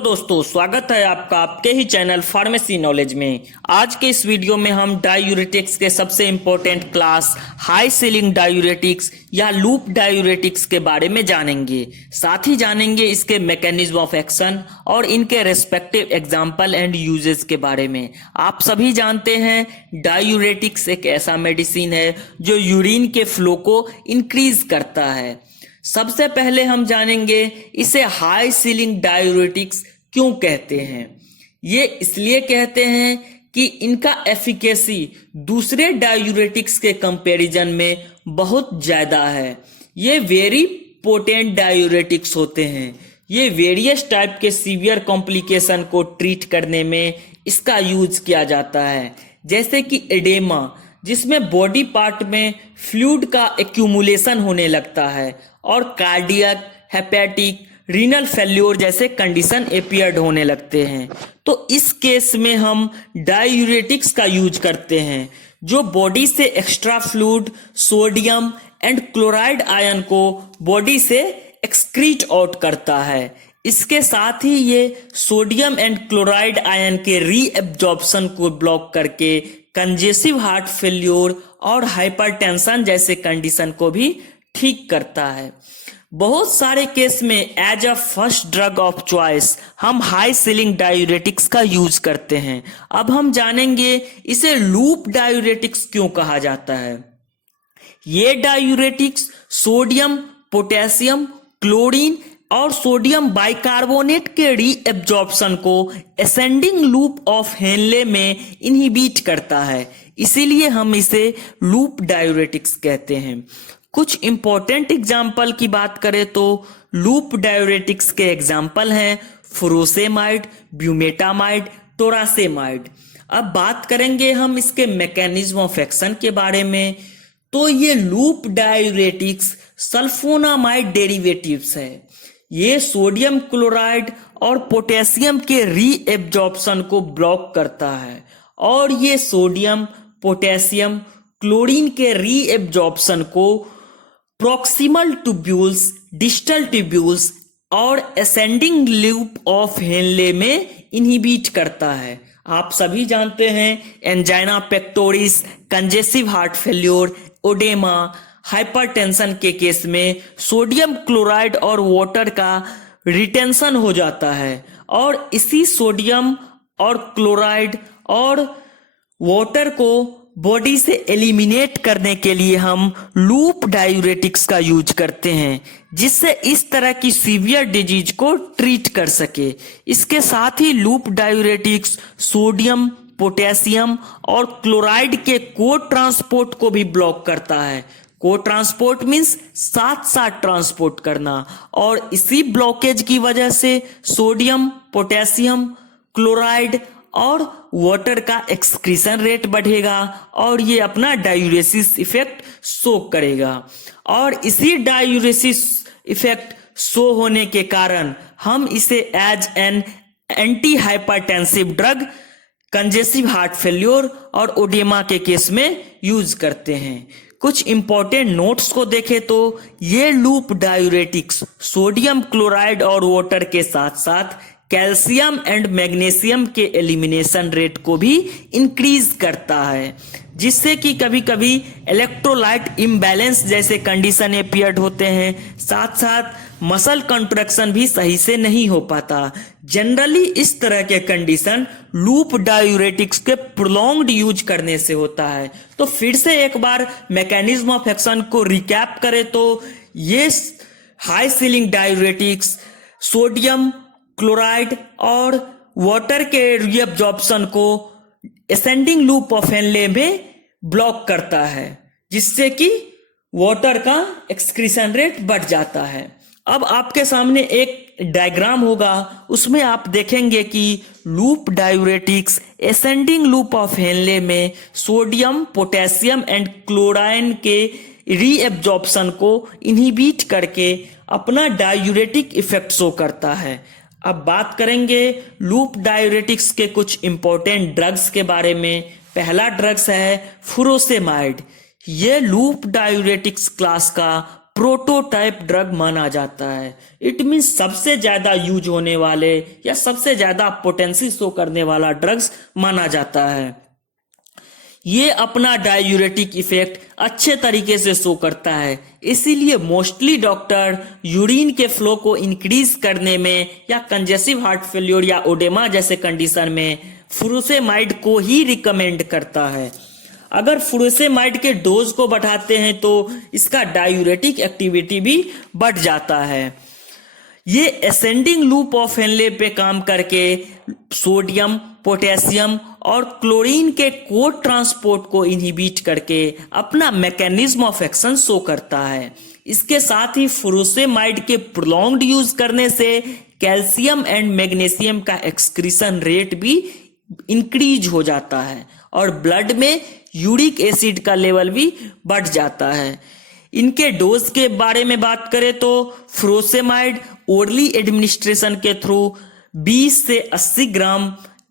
दोस्तों, स्वागत है आपका आपके ही चैनल फार्मेसी नॉलेज में। आज के इस वीडियो में हम डायूरेटिक्स के सबसे important class high ceiling diuretics या लूप डायूरेटिक्स के बारे में जानेंगे। साथ ही जानेंगे इसके मैकेनिज्म ऑफ एक्शन और इनके रेस्पेक्टिव एग्जाम्पल एंड यूजेस के बारे में। आप सभी जानते हैं डायूरेटिक्स एक ऐसा मेडिसिन है जो यूरिन के फ्लो को इंक्रीज करता है। सबसे पहले हम जानेंगे इसे हाई सीलिंग डायूरेटिक्स क्यों कहते हैं। ये इसलिए कहते हैं कि इनका एफिकेसी दूसरे डायूरेटिक्स के कंपैरिजन में बहुत ज़्यादा है। ये वेरी पोटेंट डायूरेटिक्स होते हैं। ये वेरियस टाइप के सीवियर कॉम्प्लिकेशन को ट्रीट करने में इसका यूज किया जाता है, जैसे कि एडेमा, जिसमें बॉडी पार्ट में फ्लूइड का एक्यूमुलेशन होने लगता है, और कार्डियक, हेपेटिक, रीनल फेल्योर जैसे कंडीशन अपीयर्ड होने लगते हैं। तो इस केस में हम डायूरेटिक्स का यूज करते हैं जो बॉडी से extra fluid, sodium and chloride ion को बॉडी से एक्सक्रीट आउट करता है। इसके साथ ही ये सोडियम एंड क्लोराइड आयन के रीएब्जॉर्प्शन को ब्लॉक करके कंजेसिव हार्ट फेल्योर और हाइपरटेंशन जैसे कंडीशन को भी ठीक करता है। बहुत सारे केस में as a first drug of choice हम हाई सीलिंग डायूरेटिक्स का यूज करते हैं। अब हम जानेंगे इसे लूप डायूरेटिक्स क्यों कहा जाता है। ये डायूरेटिक्स सोडियम, पोटेशियम, क्लोरीन और सोडियम बाइकार्बोनेट के रीएब्जॉर्प्शन को असेंडिंग लूप ऑफ हेनले में इनहिबिट करता है, इसीलिए हम इसे लूप डायूरेटिक्स कहते हैं। कुछ इंपॉर्टेंट एग्जाम्पल की बात करें तो लूप डायूरेटिक्स के एग्जाम्पल हैं फुरोसेमाइड, ब्यूमेटामाइड, टोरासेमाइड। अब बात करेंगे हम इसके मैकेनिज्म ऑफ एक्शन के बारे में। तो ये लूप डायूरेटिक्स सल्फोनामाइड डेरिवेटिव्स है। ये सोडियम क्लोराइड और पोटेशियम के रीएब्जॉर्प्शन को ब्लॉक करता है, और ये सोडियम, पोटेशियम, क्लोरीन के रीएब्जॉर्प्शन को प्रॉक्सिमल ट्यूब्यूल्स, डिस्टल ट्यूब्यूल्स और असेंडिंग लूप ऑफ हेनले में इनहिबिट करता है। आप सभी जानते हैं angina pectoris, congestive heart failure, oedema, hypertension के केस में सोडियम क्लोराइड और वाटर का रिटेंशन हो जाता है, और इसी सोडियम और क्लोराइड और वाटर को बॉडी से एलिमिनेट करने के लिए हम लूप डायूरेटिक्स का यूज करते हैं, जिससे इस तरह की सीवियर डिजीज को ट्रीट कर सके। इसके साथ ही लूप डायूरेटिक्स सोडियम, पोटेशियम और क्लोराइड के को ट्रांसपोर्ट को भी ब्लॉक करता है। को ट्रांसपोर्ट मीन्स साथ साथ ट्रांसपोर्ट करना, और इसी ब्लॉकेज की वजह से सोडियम, पोटेशियम, क्लोराइड और वाटर का एक्सक्रीशन रेट बढ़ेगा, और ये अपना डायूरेसिस इफेक्ट शो करेगा। और इसी डायूरेसिस इफेक्ट शो होने के कारण हम इसे as an antihypertensive drug congestive heart failure और ओडेमा के केस में यूज करते हैं। कुछ इंपॉर्टेंट नोट्स को देखें तो ये लूप डायूरेटिक्स सोडियम क्लोराइड और वाटर के साथ साथ कैल्शियम एंड मैग्नीशियम के एलिमिनेशन रेट को भी इंक्रीज करता है, जिससे कि कभी कभी इलेक्ट्रोलाइट इम्बैलेंस जैसे कंडीशन अपीयर्ड होते हैं। साथ साथ मसल कंट्रैक्शन भी सही से नहीं हो पाता। जनरली इस तरह के कंडीशन लूप डायूरेटिक्स के प्रोलॉन्ग्ड यूज करने से होता है। तो फिर से एक बार मैकेनिज्म ऑफ एक्शन को रिकैप करें तो ये high ceiling diuretics sodium, chloride और वाटर के रीअब्जॉर्प्शन को असेंडिंग लूप ऑफ हेनले में ब्लॉक करता है, जिससे कि वाटर का एक्सक्रीशन रेट बढ़ जाता है। अब आपके सामने एक डायग्राम होगा, उसमें आप देखेंगे कि loop diuretics ascending loop of Henle में सोडियम, पोटेशियम एंड क्लोराइन के रीएब्जॉर्प्शन को इनहिबिट करके अपना डायूरेटिक इफेक्ट शो करता है। अब बात करेंगे लूप डायूरेटिक्स के कुछ इंपॉर्टेंट ड्रग्स के बारे में। पहला ड्रग्स है फुरोसेमाइड। ये लूप डायूरेटिक्स क्लास का प्रोटोटाइप ड्रग माना जाता है। इट मीन्स सबसे ज्यादा यूज होने वाले या सबसे ज्यादा पोटेंसी शो करने वाला ड्रग्स माना जाता है। ये अपना डायूरेटिक इफेक्ट अच्छे तरीके से शो करता है, इसीलिए मोस्टली डॉक्टर यूरिन के फ्लो को इंक्रीज करने में या कंजेसिव हार्ट फेल्योर या ओडेमा जैसे कंडीशन में फुरोसेमाइड को ही रिकमेंड करता है। अगर फुरोसेमाइड के डोज को बढ़ाते हैं तो इसका डायूरेटिक एक्टिविटी भी बढ़ जाता है। ये असेंडिंग लूप ऑफ हेनले पे काम करके सोडियम, पोटेशियम और क्लोरीन के कोड ट्रांसपोर्ट को इनहिबिट करके अपना मैकेनिज्म ऑफ एक्शन शो करता है। इसके साथ ही फुरोसेमाइड के प्रोलॉन्ग्ड यूज करने से कैल्शियम एंड मैग्नीशियम का एक्सक्रीशन रेट भी इंक्रीज हो जाता है और ब्लड में यूरिक एसिड का लेवल भी बढ़ जाता है। इनके डोज के बारे में बात करें तो फुरोसेमाइड ओरली एडमिनिस्ट्रेशन के थ्रू 20 से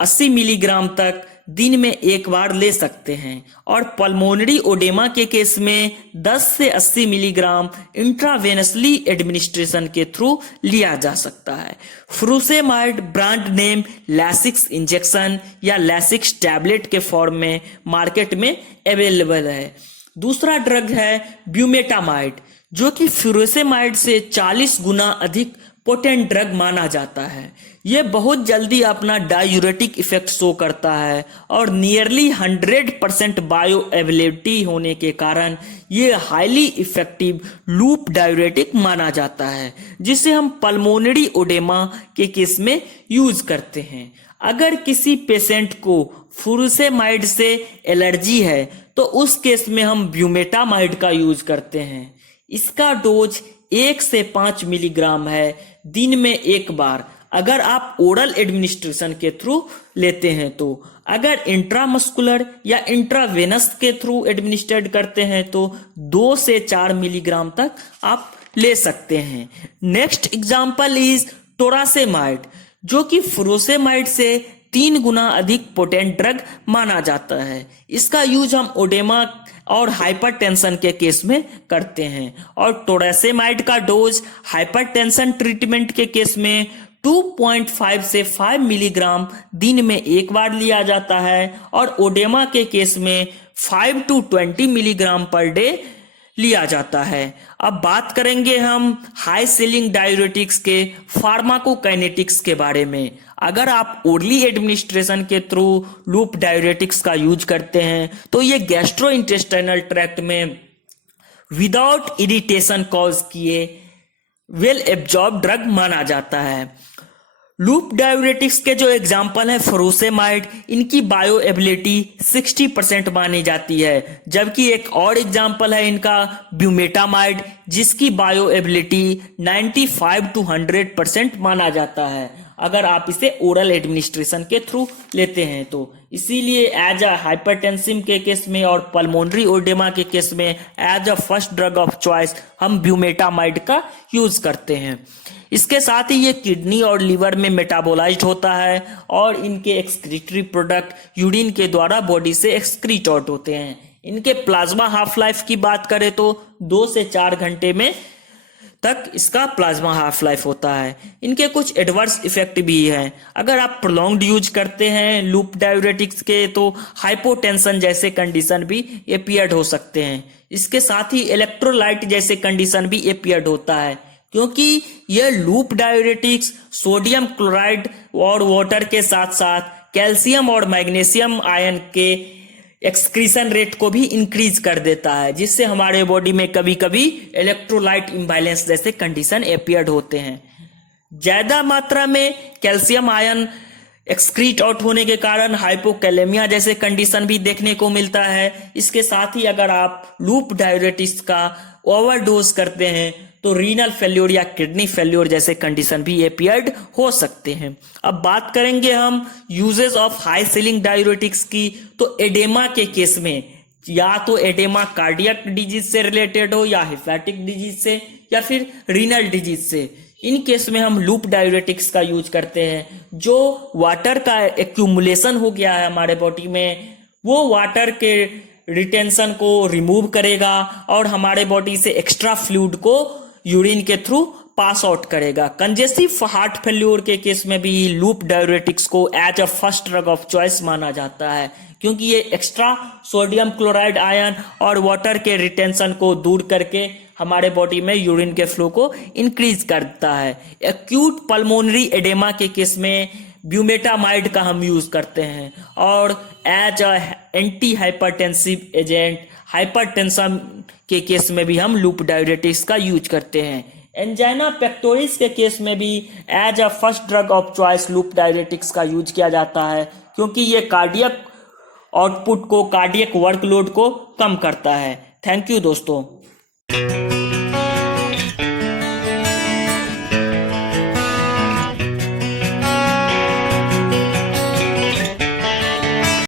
80 मिलीग्राम तक दिन में एक बार ले सकते हैं और पल्मोनरी ओडेमा के केस में 10 से 80 मिलीग्राम इंट्रावेनसली एडमिनिस्ट्रेशन के थ्रू लिया जा सकता है। फुरोसेमाइड ब्रांड नेम लैसिक्स इंजेक्शन या लैसिक्स टैबलेट के फॉर्म में मार्केट में अवेलेबल है। दूसरा ड्रग है ब्यूमेटामाइड, जो कि फुरोसेमाइड से 40 गुना अधिक पोटेंट ड्रग माना जाता है। यह बहुत जल्दी अपना डायूरेटिक इफेक्ट शो करता है और नियरली 100% बायो अवेलेबिलिटी होने के कारण ये हाईली इफेक्टिव लूप डायूरेटिक माना जाता है, जिसे हम पल्मोनरी ओडेमा के केस में यूज करते हैं। अगर किसी पेशेंट को फुरोसेमाइड से एलर्जी है तो उस केस में हम ब्यूमेटामाइड का यूज करते हैं। इसका डोज 1 से 5 मिलीग्राम है दिन में एक बार, अगर आप ओरल एडमिनिस्ट्रेशन के थ्रू लेते हैं तो। अगर इंट्रामस्कुलर या इंट्रावेनस के थ्रू एडमिनिस्ट्रेट करते हैं तो 2 से 4 मिलीग्राम तक आप ले सकते हैं। नेक्स्ट एग्जांपल इज टोरासेमाइड, जो कि फुरोसेमाइड से 3 गुना अधिक पोटेंट ड्रग माना जाता है। इसका यूज हम ओडेमा और हाइपरटेंशन के केस में करते हैं और टोरासेमाइड का डोज हाइपरटेंशन ट्रीटमेंट के केस में 2.5 से 5 मिलीग्राम दिन में एक बार लिया जाता है और ओडेमा के केस में 5 to 20 मिलीग्राम पर डे लिया जाता है। अब बात करेंगे हम हाई सीलिंग डायूरेटिक्स के फार्माकोकाइनेटिक्स के बारे में। अगर आप ओरली एडमिनिस्ट्रेशन के थ्रू लूप डायूरेटिक्स का यूज करते हैं तो ये गैस्ट्रोइंटेस्टाइनल ट्रैक्ट में विदाउट इरिटेशन कॉज किए वेल एब्जॉर्ब ड्रग माना जाता है। लूप डायूरेटिक्स के जो एग्जाम्पल है फुरोसेमाइड, इनकी बायो एबिलिटी 60% मानी जाती है, जबकि एक और एग्जाम्पल है इनका ब्यूमेटामाइड, जिसकी बायो एबिलिटी 95 to 100% माना जाता है अगर आप इसे ओरल एडमिनिस्ट्रेशन के थ्रू लेते हैं तो। इसीलिए एज अ हाइपरटेंसिव के केस में और पल्मोनरी ओडेमा के केस में as a first drug of choice हम ब्यूमेटामाइड का यूज करते हैं। इसके साथ ही ये किडनी और लीवर में मेटाबोलाइज्ड होता है और इनके एक्सक्रीटरी प्रोडक्ट यूरिन के द्वारा बॉडी से एक्सक्रीट आउट होते हैं। इनके प्लाज्मा हाफ लाइफ की बात करें तो 2 से 4 घंटे में तक इसका प्लाज्मा हाफ लाइफ होता है। इनके कुछ एडवर्स इफेक्ट भी हैं। अगर आप प्रोलॉन्ग्ड यूज करते हैं लूप डायूरेटिक्स के तो हाइपोटेंशन जैसे कंडीशन भी एपियर्ड हो सकते हैं। इसके साथ ही इलेक्ट्रोलाइट जैसे कंडीशन भी एपियर्ड होता है, क्योंकि यह लूप डायूरेटिक्स सोडियम क्लोराइड और वाटर के साथ साथ कैल्शियम और मैग्नीशियम आयन के एक्सक्रीशन रेट को भी इंक्रीज कर देता है, जिससे हमारे बॉडी में कभी कभी इलेक्ट्रोलाइट इम्बैलेंस जैसे कंडीशन एपियर्ड होते हैं। ज्यादा मात्रा में कैल्शियम आयन एक्सक्रीट आउट होने के कारण हाइपोकैलेमिया जैसे कंडीशन भी देखने को मिलता है। इसके साथ ही अगर आप लूप डायूरेटिक्स का ओवरडोज करते हैं तो रीनल फेल्योर या किडनी फेल्योर जैसे कंडीशन भी एपियर्ड हो सकते हैं। अब बात करेंगे हम uses of high ceiling diuretics की, तो एडेमा के केस में या तो एडेमा कार्डियक डिजीज से रिलेटेड हो या हिपैटिक डिजीज से या फिर रीनल डिजीज से, इन केस में हम लूप डायूरेटिक्स का यूज करते हैं। जो वाटर का एक्यूमुलेशन हो गया है हमारे बॉडी में, वो वाटर के रिटेंशन को रिमूव करेगा और हमारे बॉडी से एक्स्ट्रा फ्लूइड को यूरिन के थ्रू पास आउट करेगा। कंजेस्टिव हार्ट फेल्यूर के केस में भी लूप डायूरेटिक्स को as a first drug of choice माना जाता है, क्योंकि ये एक्स्ट्रा सोडियम क्लोराइड आयन और वाटर के रिटेंशन को दूर करके हमारे बॉडी में यूरिन के फ्लो को इंक्रीज करता है। एक्यूट पल्मोनरी एडेमा के केस में ब्यूमेटामाइड का हम यूज करते हैं और as a antihypertensive agent hypertension के केस में भी हम लूप डायूरेटिक्स का यूज करते हैं। एंजाइना पेक्टोरिस के केस में भी as a first drug of choice loop diuretics का यूज किया जाता है, क्योंकि ये कार्डियक आउटपुट को कार्डियक वर्कलोड को कम करता है। थैंक यू दोस्तों।